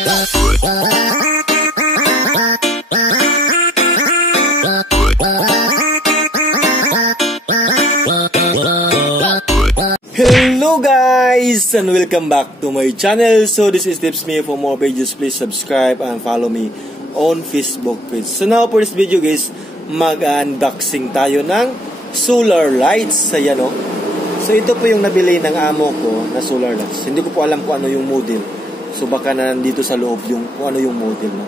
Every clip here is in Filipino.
Hello guys and welcome back to my channel. So this is Tips Me. For more pages, please subscribe and follow me on Facebook page. So now for this video guys, mag-unboxing tayo ng solar lights. Ayan o. So ito po yung nabili ng amo ko na solar lights. Hindi ko po alam kung ano yung model. So baka nandito sa loob yung kung ano yung model no?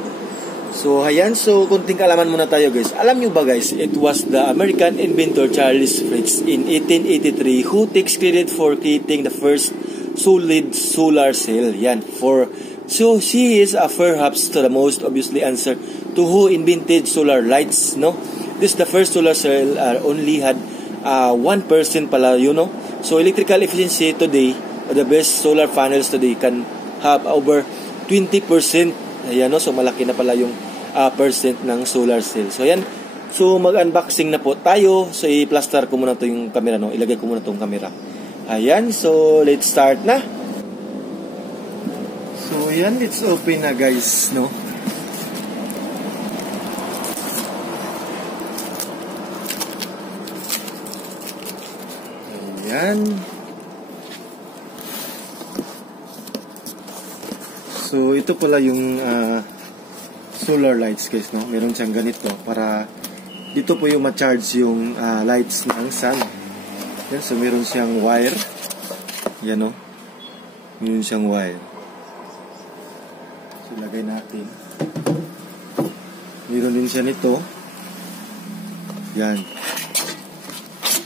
So ayan, so kunting kaalaman muna tayo guys. Alam nyo ba guys, it was the American inventor Charles Fritz in 1883 who takes credit for creating the first solid solar cell. Yan, so she is perhaps to the most obviously answer to who invented solar lights, no? This the first solar cell only had 1% pala, you know. So electrical efficiency today, the best solar panels today can have over 20%. Ayan, no? So malaki na pala yung percent ng solar cell. So ayan, so mag-unboxing na po tayo. So i-plaster ko muna to yung camera, no? Ilagay ko muna tong camera. Ayan, so let's start na. So ayan, let's open na guys, no? Ayan. So ito pala yung solar lights guys, no? Meron siyang ganito para dito po yung ma-charge yung lights ng sun. Yan, so meron siyang wire. Yan, no? Meron siyang wire. So lagay natin. Meron din siya nito. Yan.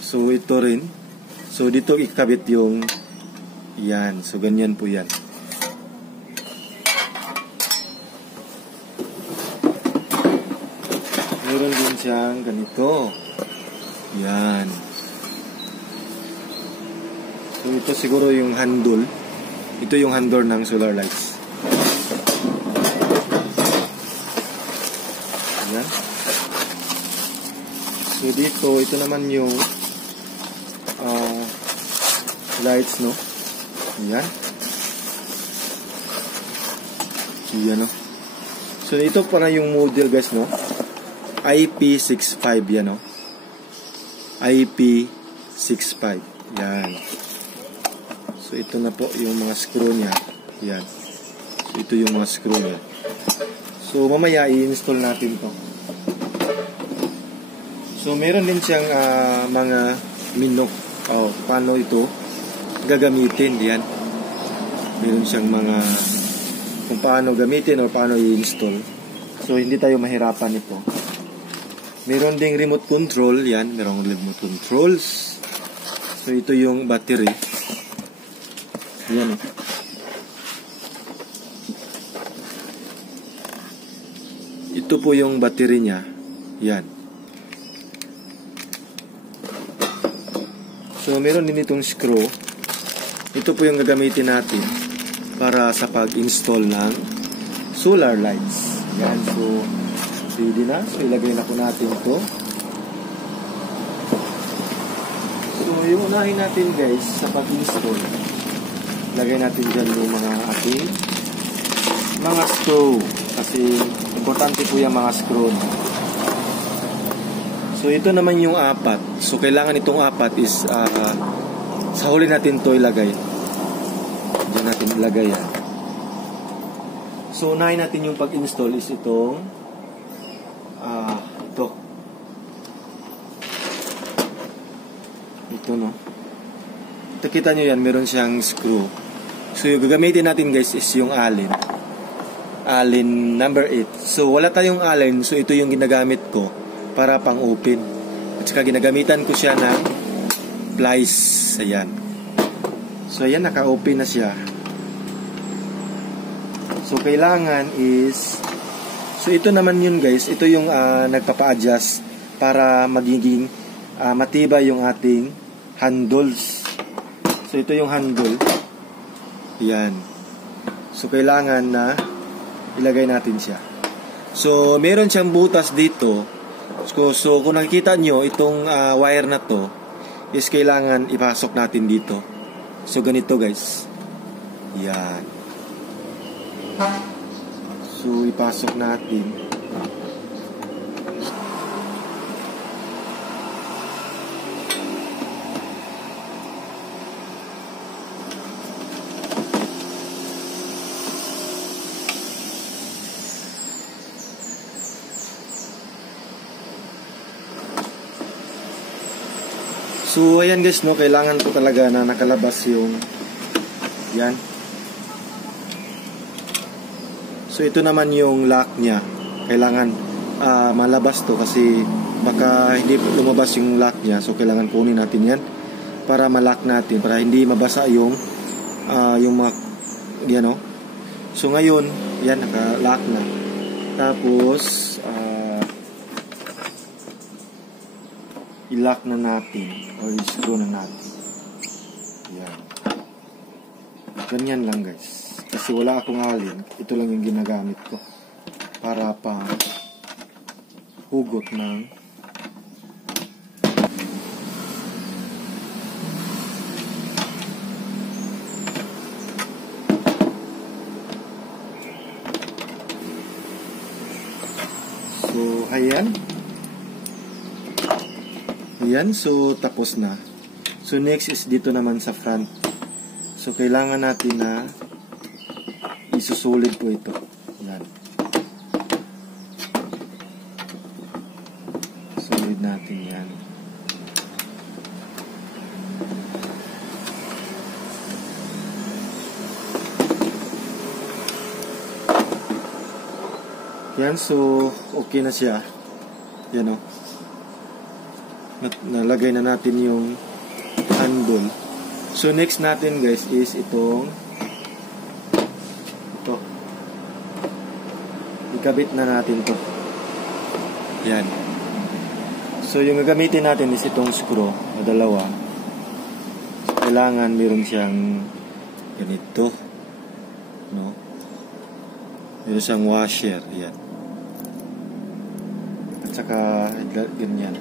So ito rin. So dito ikabit yung yan. So ganyan po yan. Meron din siyang ganito. Yan. So ito siguro yung handle. Ito yung handle ng solar lights. Yan. So dito, ito naman yung lights, no? Yan. Yan, no? So ito para yung model guys, no? IP65 yan, no? IP65. Yan. So ito na po yung mga screw niya. Yan. So ito yung mga screw niya. So mamaya i-install natin to. So meron din siyang mga menu. Paano ito gagamitin. Yan. Meron siyang mga kung paano gamitin o paano i-install. So hindi tayo mahirapan ito. Meron ding remote control. Yan, merong remote controls. So ito yung battery. Yan. Ito po yung battery niya. Yan. So meron din itong screw. Ito po yung gagamitin natin para sa pag-install ng solar lights. Yan, so ready na. So ilagay na po natin ito. So yung unahin natin guys sa pag-install, ilagay natin dyan yung mga ating mga screw. Kasi importante po yung mga screw. So ito naman yung apat. So kailangan itong apat is sa huli natin to ilagay. Diyan natin ilagay yan. So unahin natin yung pag-install is itong ito, no? Ito, kita nyo yan, meron siyang screw. So yung gagamitin natin guys is yung Allen number 8. So wala tayong Allen, so ito yung ginagamit ko para pang open. At saka ginagamitan ko siya ng plies. Ayan. So ayan, naka-open na siya. So kailangan is, so ito naman yun guys, ito yung nagpapa-adjust para magiging matibay yung ating handles. So ito yung handle. Yan. So kailangan na ilagay natin siya. So meron siyang butas dito. So kung nakikita nyo, itong wire na to is kailangan ipasok natin dito. So ganito guys. Yan. So, ipasok natin. So, ayan guys, no, kailangan ko talaga na nakalabas yung yan. So, ito naman yung lock niya. Kailangan malabas to kasi baka hindi lumabas yung lock niya. So, kailangan kunin natin yan para ma-lock natin, para hindi mabasa yung mga yan, no. So, ngayon, yan, naka-lock na. Tapos, i-lock na natin or i-screw na natin. Yan. Ganyan lang guys. Kasi wala akong alin. Ito lang yung ginagamit ko para pang hugot ng so, ayan. Ayan, so tapos na. So next is dito naman sa front. So kailangan natin na isusulit po ito. Ayan. Sulit natin yan. Yan, so okay na siya. Yan o. Nalagay na natin yung handle. So next natin guys is ito ikabit na natin to. Yan. So yung gagamitin natin is itong screw na dalawa. So, kailangan meron siyang ganito, no? Meron siyang washer. Yan. At saka ganyan.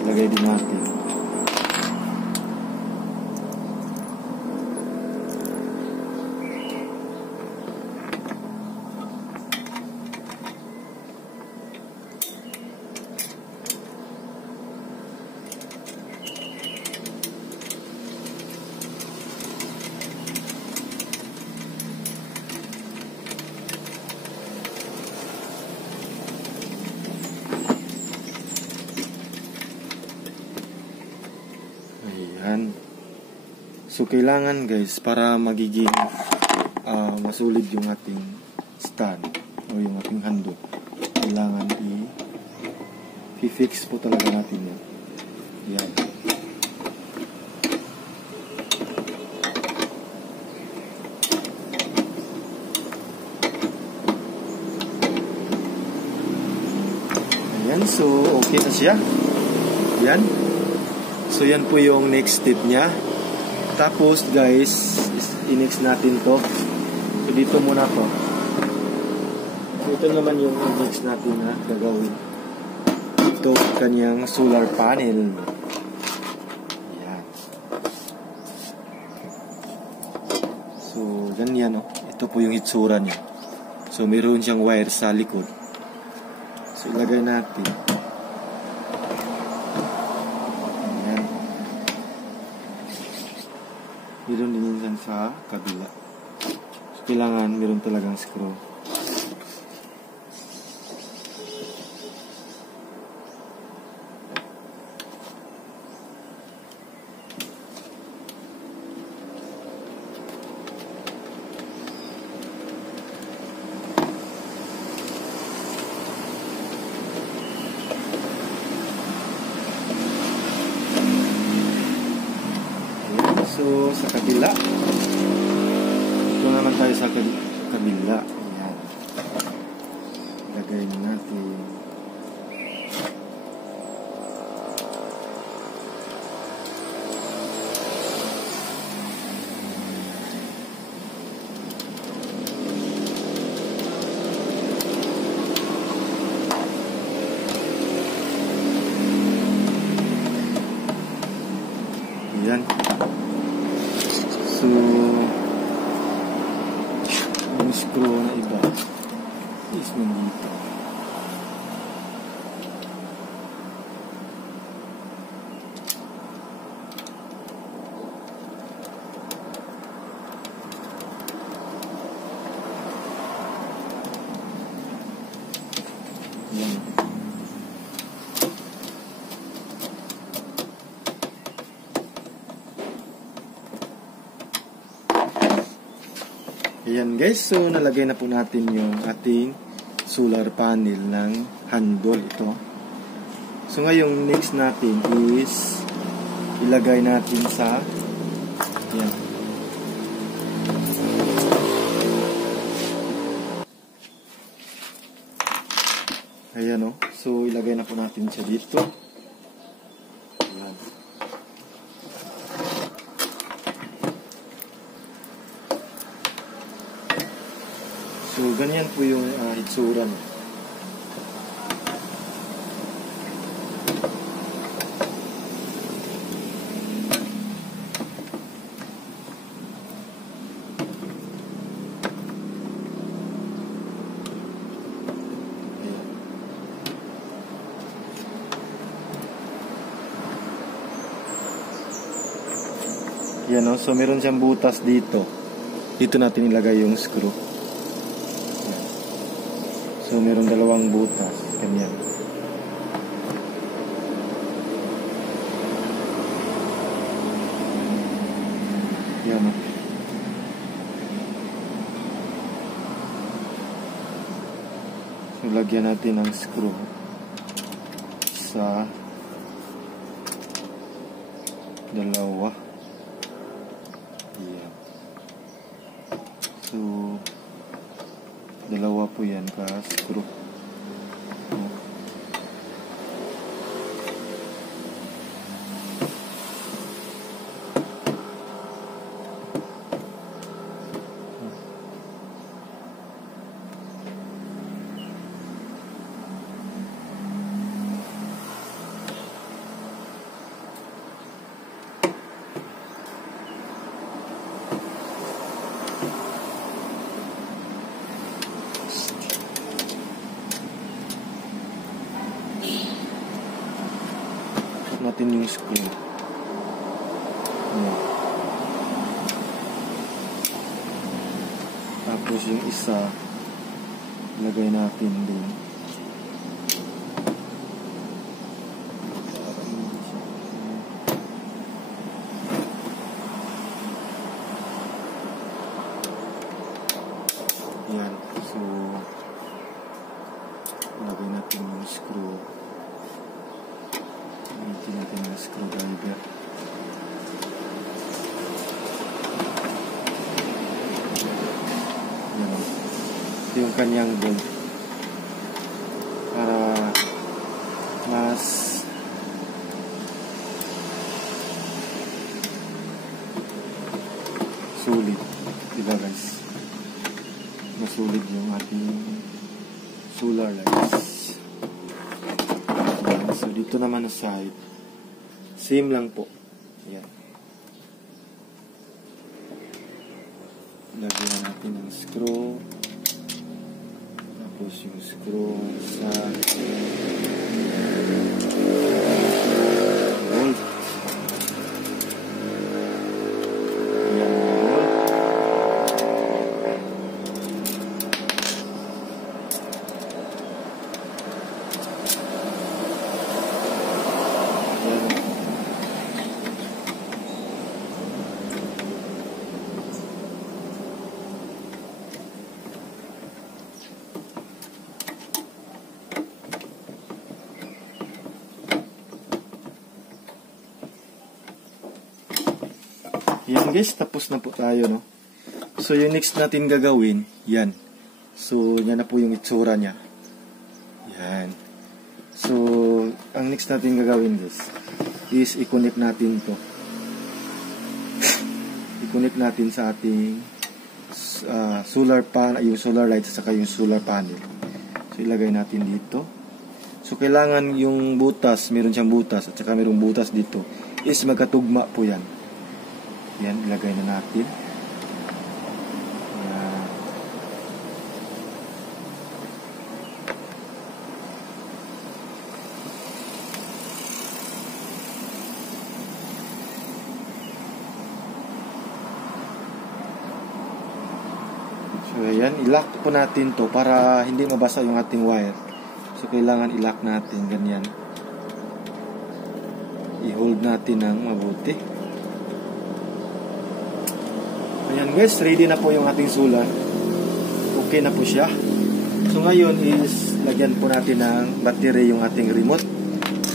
Lagay din natin. Ayan. So, kailangan guys, para magiging masulid yung ating stand o yung ating handle, kailangan i-fix po talaga natin yan. Ayan. Ayan. So, okay na siya. Ayan. So, yan po yung next step niya. Tapos, guys, i-next natin to. So, dito muna to. So, ito naman yung next natin na gagawin. Ito, kanyang solar panel. Yan. So, ganyan, no? Ito po yung itsura niya. So, meron siyang wire sa likod. So, ilagay natin. Meron din yan sa kabila. So, kailangan meron talagang screw. So, sa kabila. Ito naman tayo sa kabila. Ayan. Lagay natin. yung screw na iba is nandito. Yan. Ayan guys, so nalagay na po natin yung ating solar panel ng handle ito. So ngayon next natin is ilagay natin sa yan. Ayan o, so ilagay na po natin siya dito. Ayan. So, ganyan po yung itsura mo. Yan o, so meron siyang butas dito. Dito natin ilagay yung screw. So, meron dalawang butas. Ganyan. Yan o. So, lagyan natin ng screw sa dalawa. Yan. So, dalawa po yan ka-screw. Natin yung screw. Tapos yung isa lagay natin din. Yan. So lagay natin yung screw. Gamitin natin yung screwdriver. Yan. Ito yung kanyang bolt. Para mas sulit. Diba guys? Mas sulit yung ating solar lights. So, dito naman na side, same lang po. Ayan. Lagyan natin ng screw. Tapos yung screw sa bolt. Ayan yung bolt. Yan guys, tapos na po tayo, no? So, yung next natin gagawin, yan. So, yan na po yung itsura niya. Yan. So, ang next natin gagawin guys, is i-connect natin to. I-connect natin sa ating solar panel, yung solar light, saka yung solar panel. So, ilagay natin dito. So, kailangan yung butas, meron siyang butas, at saka merong butas dito, is magkatugma po yan. Yan, ilagay na natin. So ayan, i-lock po natin to para hindi mabasa yung ating wire. So kailangan i-lock natin ganyan. I-hold natin ng mabuti. Ayan guys, ready na po yung ating solar. Okay na po siya. So ngayon is lagyan po natin ng battery yung ating remote.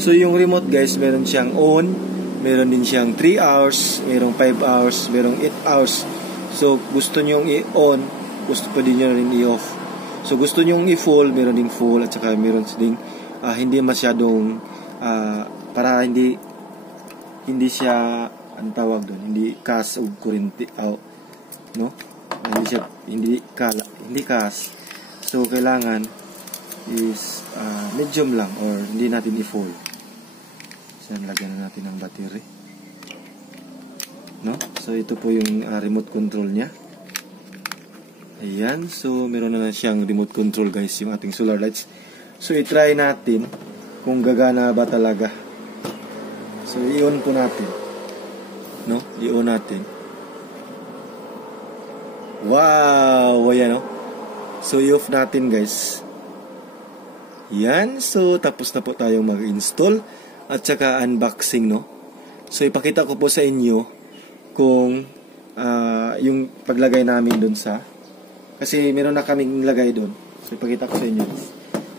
So yung remote guys, meron siyang on, meron din siyang 3 hours, merong 5 hours, merong 8 hours. So gusto nyo i-on, gusto pa din nyo rin i-off. So gusto nyo i-full, meron ding full, at saka meron ding hindi masyadong para hindi siya ang tawag doon, hindi kas o kuryente no? Hindi kas. So kailangan is medium lang or hindi natin i-full. So lagyan na natin ng battery. No? So ito po yung remote control niya. Ayan, so meron na siyang remote control guys, yung ating solar lights. So i-try natin kung gagana ba talaga. So i-on po natin. No? I-on natin. Wow! Ayan, no? So i-off natin guys. Yan, so tapos na po tayong mag-install at saka unboxing, no? So ipakita ko po sa inyo kung yung paglagay namin dun sa, kasi meron na kaming lagay dun. So ipakita ko sa inyo.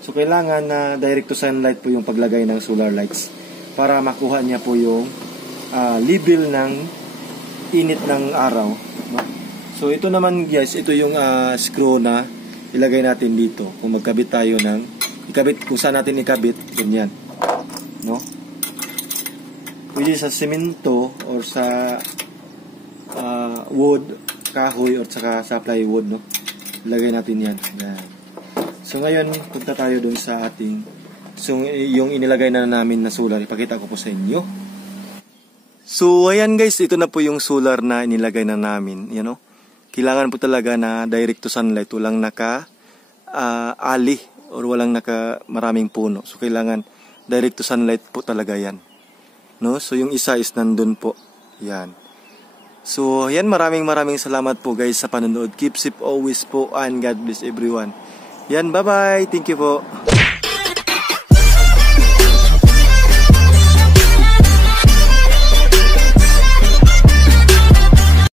So kailangan na direct to sunlight po yung paglagay ng solar lights para makuha niya po yung level ng init ng araw, no? So ito naman guys, ito yung screw na ilagay natin dito. Kung magkabit tayo ng kung saan natin ikabit, ganyan, no? Pwede sa semento or sa wood, kahoy or saka sa plywood, no? Ilagay natin yan. Yan. So ngayon, punta tayo dun sa ating yung inilagay na namin na solar. Ipakita ko po sa inyo. So ayan guys, ito na po yung solar na inilagay na namin, you know. Kailangan po talaga na direct to sunlight, walang ali or walang maraming puno. So kailangan direct to sunlight po talaga yan. No? So yung isa is nandun po. Yan. So yan, maraming salamat po guys sa panonood. Keep safe always po and God bless everyone. Yan, bye bye. Thank you po.